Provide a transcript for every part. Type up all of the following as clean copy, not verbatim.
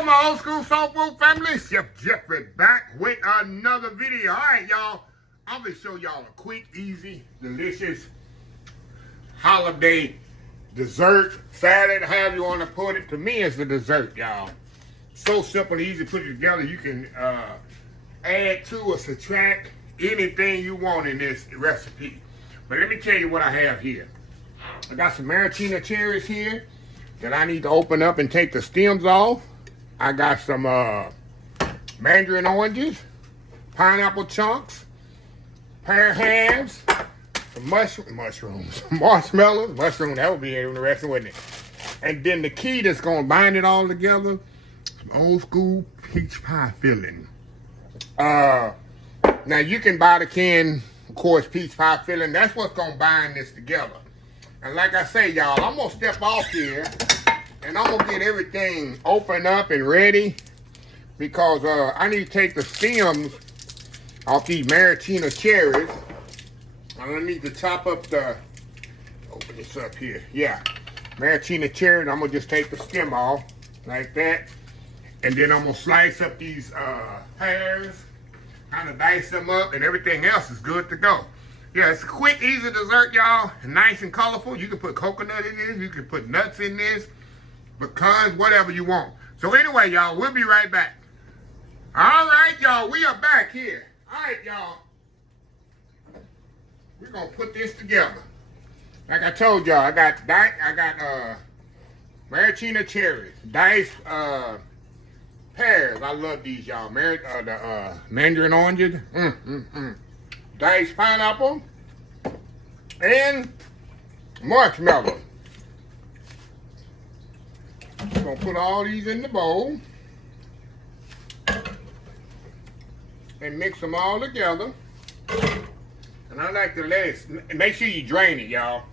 Hello, my old school soul food family. Chef Jeffrey back with another video. All right, y'all. I'm going to show y'all a quick, easy, delicious holiday dessert, salad, however you want to put it. To me, it's a dessert, y'all. So simple and easy to put it together. You can add to or subtract anything you want in this recipe. But let me tell you what I have here. I got some maraschino cherries here that I need to open up and take the stems off. I got some mandarin oranges, pineapple chunks, pear halves, some marshmallows, that would be interesting, wouldn't it? And then the key that's gonna bind it all together, some old school peach pie filling. Now you can buy the can, of course, peach pie filling. That's what's gonna bind this together. And like I say, y'all, I'm gonna step off here and I'm gonna get everything opened up and ready because I need to take the stems off these maraschino cherries. And I need to chop up open this up here. Yeah, maraschino cherries. I'm gonna just take the stem off like that. And then I'm gonna slice up these pears, kind of dice them up, and everything else is good to go. Yeah, it's a quick, easy dessert, y'all. Nice and colorful. You can put coconut in this. You can put nuts in this. Pecans, whatever you want. So anyway, y'all, we'll be right back. All right, y'all, we are back here. All right, y'all. We're going to put this together. Like I told y'all, I got maraschino cherries, diced pears. I love these, y'all. The mandarin oranges. Diced pineapple. And marshmallows. I'm going to put all these in the bowl and mix them all together. And I like to let it, make sure you drain it, y'all.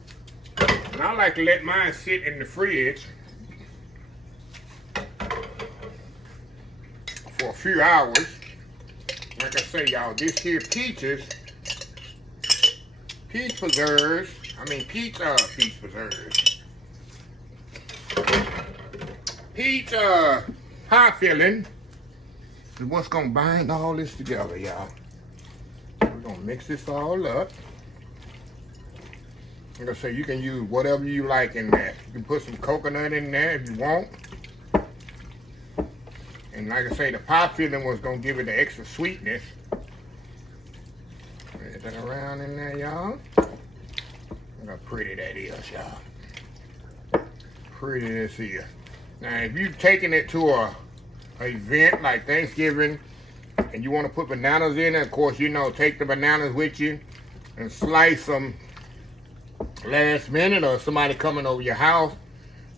And I like to let mine sit in the fridge for a few hours. Like I say, y'all, this here peach preserves. Peach pie filling is what's gonna bind all this together, y'all. We're gonna mix this all up. Like I say, you can use whatever you like in there. You can put some coconut in there if you want. And like I say, the pie filling was gonna give it the extra sweetness. Spread that around in there, y'all. Look how pretty that is, y'all. Pretty this here. Now, if you've taken it to a event like Thanksgiving and you want to put bananas in it, of course, you know, take the bananas with you and slice them last minute, or somebody coming over your house,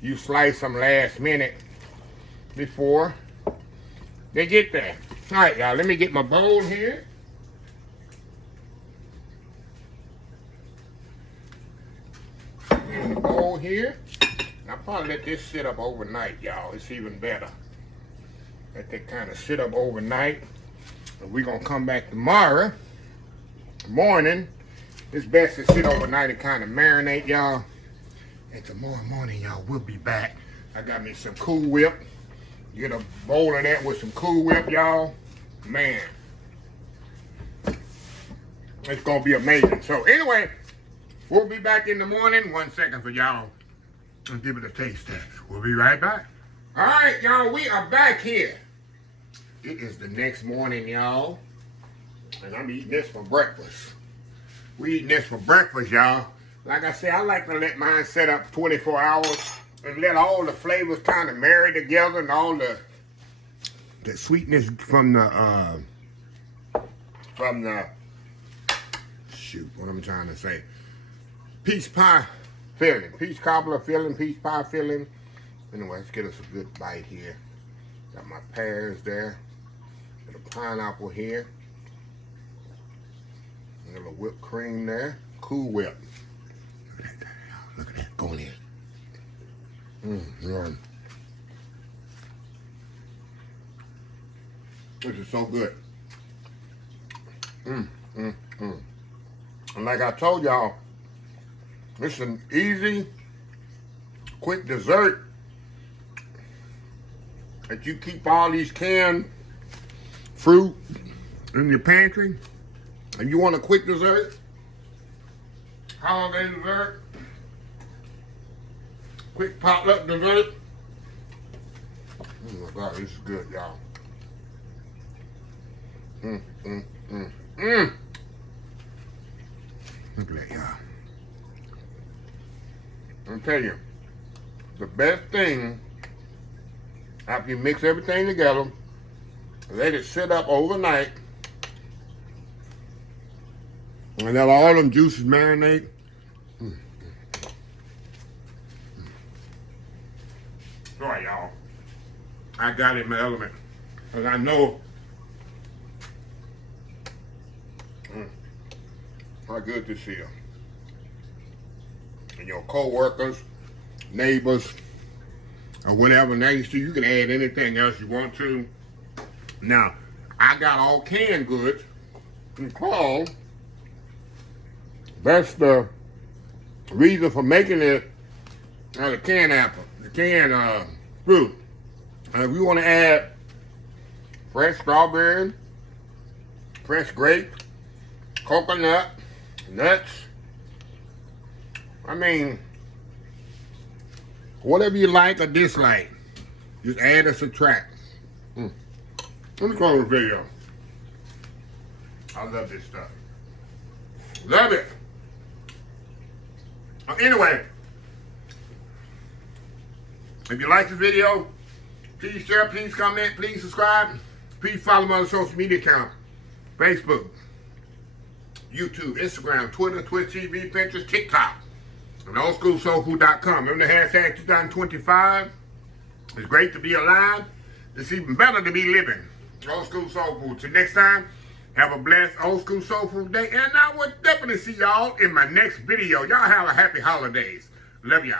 you slice them last minute before they get there. All right, y'all, let me get my bowl here. Get the bowl here. I'll probably let this sit up overnight, y'all. It's even better. Let that kind of sit up overnight. And we're going to come back tomorrow morning. It's best to sit overnight and kind of marinate, y'all. And tomorrow morning, y'all, we'll be back. I got me some Cool Whip. Get a bowl of that with some Cool Whip, y'all. Man. It's going to be amazing. So anyway, we'll be back in the morning. 1 second for y'all. And give it a taste test. We'll be right back. All right, y'all, we are back here. It is the next morning, y'all, and I'm eating this for breakfast. We eating this for breakfast, y'all. Like I said, I like to let mine set up 24 hours and let all the flavors kind of marry together and all the sweetness from the shoot, what I'm trying to say, peach pie filling, peach cobbler filling, peach pie filling. Anyway, let's get us a good bite here. Got my pears there. Got a pineapple here. A little whipped cream there. Cool Whip. Look at that. Look at that. Going in. Yeah. This is so good. And like I told y'all, this is an easy, quick dessert that you keep all these canned fruit in your pantry, and you want a quick dessert, holiday dessert, quick potluck dessert. Oh my God, this is good, y'all. Look at that, y'all. I'm telling you, the best thing after you mix everything together, let it sit up overnight, and let all them juices marinate. All right, y'all. I got it in my element, because I know how good this is. And your co-workers, neighbors, or whatever next to you, can add anything else you want to. Now, I got all canned goods because that's the reason for making it out of canned apple, the canned fruit. And if you want to add fresh strawberry, fresh grape, coconut, nuts, I mean, whatever you like or dislike, just add or subtract. Let me close the video. I love this stuff. Love it. Anyway, if you like this video, please share, please comment, please subscribe. Please follow me on the social media account. Facebook, YouTube, Instagram, Twitter, Twitch TV, Pinterest, TikTok. And oldschoolsoulfood.com. Remember the hashtag 2025. It's great to be alive. It's even better to be living. Old School Soul Food. Till next time, have a blessed Old School Soul Food day. And I will definitely see y'all in my next video. Y'all have a happy holidays. Love y'all.